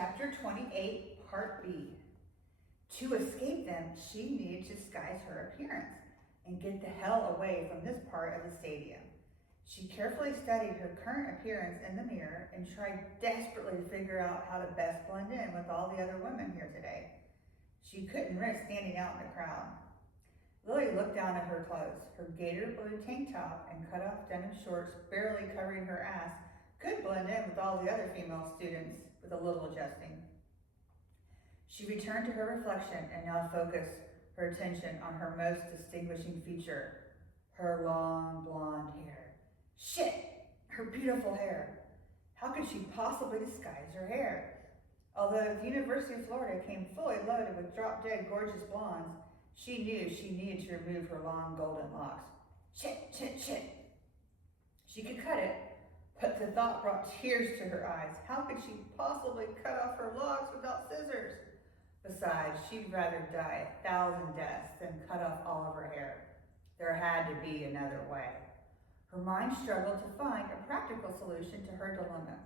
Chapter 28, Part B. To escape them, she needed to disguise her appearance and get the hell away from this part of the stadium. She carefully studied her current appearance in the mirror and tried desperately to figure out how to best blend in with all the other women here today. She couldn't risk standing out in the crowd. Lilly looked down at her clothes. Her gator blue tank top and cut-off denim shorts barely covering her ass could blend in with all the other female students with a little adjusting. She returned to her reflection and now focused her attention on her most distinguishing feature, her long blonde hair. Shit! Her beautiful hair. How could she possibly disguise her hair? Although the University of Florida came fully loaded with drop-dead gorgeous blondes, she knew she needed to remove her long golden locks. Shit! She could cut it, but the thought brought tears to her eyes. How could she possibly cut off her locks without scissors? Besides, she'd rather die 1,000 deaths than cut off all of her hair. There had to be another way. Her mind struggled to find a practical solution to her dilemma.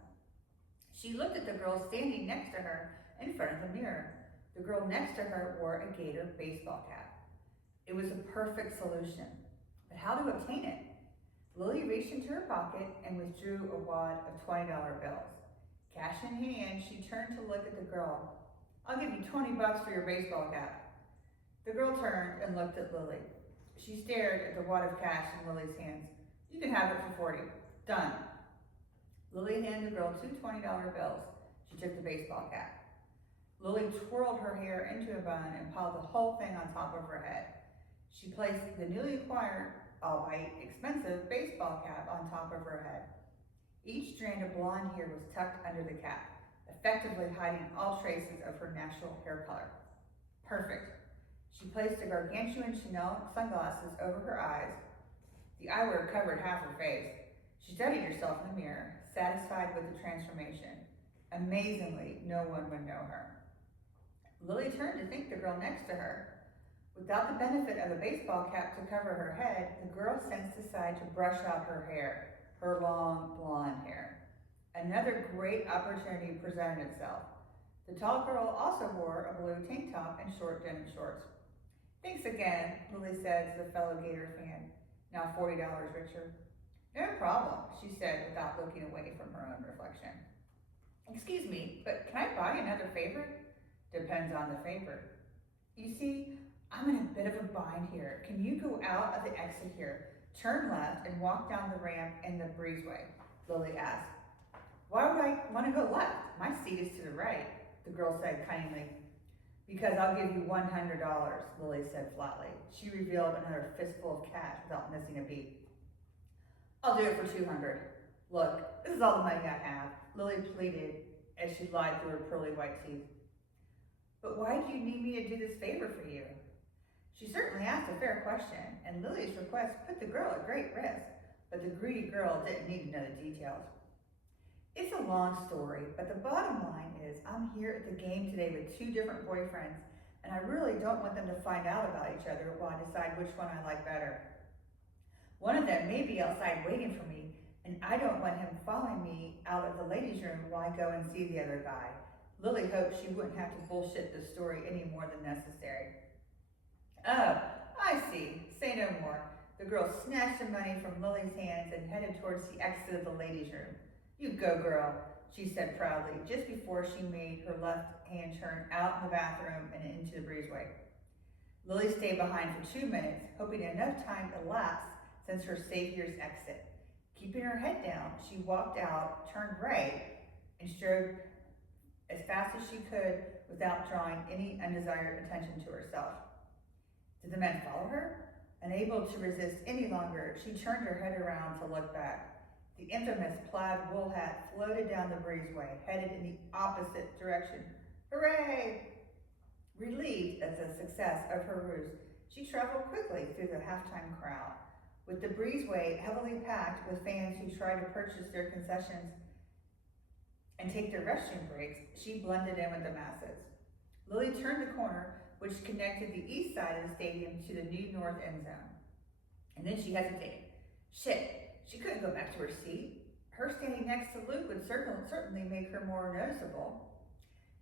She looked at the girl standing next to her in front of the mirror. The girl next to her wore a gator baseball cap. It was a perfect solution, but how to obtain it? Lilly reached into her pocket and withdrew a wad of $20 bills. Cash in hand, she turned to look at the girl. I'll give you $20 for your baseball cap. The girl turned and looked at Lilly. She stared at the wad of cash in Lily's hands. You can have it for $40. Done. Lilly handed the girl two $20 bills. She took the baseball cap. Lilly twirled her hair into a bun and piled the whole thing on top of her head. She placed the newly acquired, albeit expensive, baseball cap on top of her head. Each strand of blonde hair was tucked under the cap, effectively hiding all traces of her natural hair color. Perfect. She placed the gargantuan Chanel sunglasses over her eyes. The eyewear covered half her face. She studied herself in the mirror, satisfied with the transformation. Amazingly, no one would know her. Lilly turned to thank the girl next to her. Without the benefit of a baseball cap to cover her head, the girl sensed aside to brush out her hair, her long blonde hair. Another great opportunity presented itself. The tall girl also wore a blue tank top and short denim shorts. Thanks again, Lilly said to the fellow Gator fan, now $40 richer. No problem, she said without looking away from her own reflection. Excuse me, but can I buy another favor? Depends on the favor. You see, I'm in a bit of a bind here. Can you go out of the exit here, turn left, and walk down the ramp in the breezeway? Lilly asked. Why would I want to go left? My seat is to the right, the girl said cunningly. Because I'll give you $100, Lilly said flatly. She revealed another fistful of cash without missing a beat. I'll do it for $200. Look, this is all the money I have, Lilly pleaded as she lied through her pearly white teeth. But why do you need me to do this favor for you? She certainly asked a fair question, and Lily's request put the girl at great risk, but the greedy girl didn't need to know the details. It's a long story, but the bottom line is I'm here at the game today with two different boyfriends, and I really don't want them to find out about each other while I decide which one I like better. One of them may be outside waiting for me, and I don't want him following me out of the ladies' room while I go and see the other guy. Lilly hoped she wouldn't have to bullshit this story any more than necessary. Oh, I see. Say no more. The girl snatched the money from Lily's hands and headed towards the exit of the ladies' room. You go, girl, she said proudly, just before she made her left-hand turn out in the bathroom and into the breezeway. Lilly stayed behind for 2 minutes, hoping enough time elapsed since her savior's exit. Keeping her head down, she walked out, turned right, and strode as fast as she could without drawing any undesired attention to herself. Did the men follow her? Unable to resist any longer, she turned her head around to look back. The infamous plaid wool hat floated down the breezeway, headed in the opposite direction. Hooray! Relieved at the success of her ruse, she traveled quickly through the halftime crowd. With the breezeway heavily packed with fans who tried to purchase their concessions and take their restroom breaks, she blended in with the masses. Lilly turned the corner, which connected the east side of the stadium to the new north end zone. And then she hesitated. Shit, she couldn't go back to her seat. Her standing next to Luke would certainly make her more noticeable.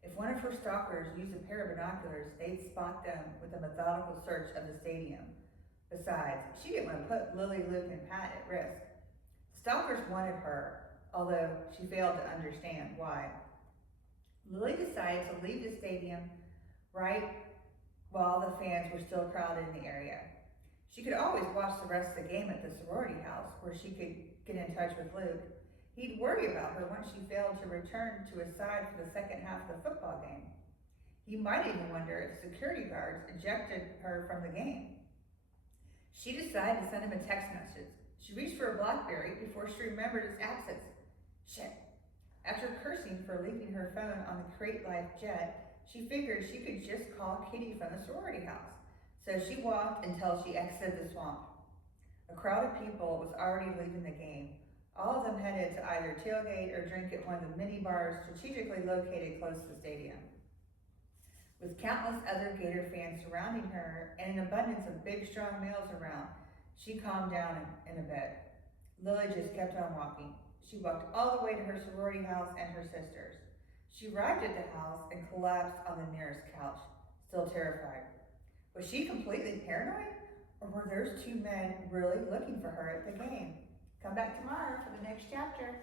If one of her stalkers used a pair of binoculars, they'd spot them with a methodical search of the stadium. Besides, she didn't want to put Lily, Luke, and Pat at risk. Stalkers wanted her, although she failed to understand why. Lily decided to leave the stadium right while the fans were still crowded in the area. She could always watch the rest of the game at the sorority house, where she could get in touch with Luke. He'd worry about her once she failed to return to his side for the second half of the football game. He might even wonder if security guards ejected her from the game. She decided to send him a text message. She reached for a BlackBerry before she remembered its absence. Shit. After cursing for leaving her phone on the Crate Life jet, she figured she could just call Kitty from the sorority house. So she walked until she exited the swamp. A crowd of people was already leaving the game. All of them headed to either tailgate or drink at one of the many bars strategically located close to the stadium. With countless other Gator fans surrounding her and an abundance of big, strong males around, she calmed down in a bit. Lily just kept on walking. She walked all the way to her sorority house and her sisters. She arrived at the house and collapsed on the nearest couch, still terrified. Was she completely paranoid? Or were those two men really looking for her at the game? Come back tomorrow for the next chapter.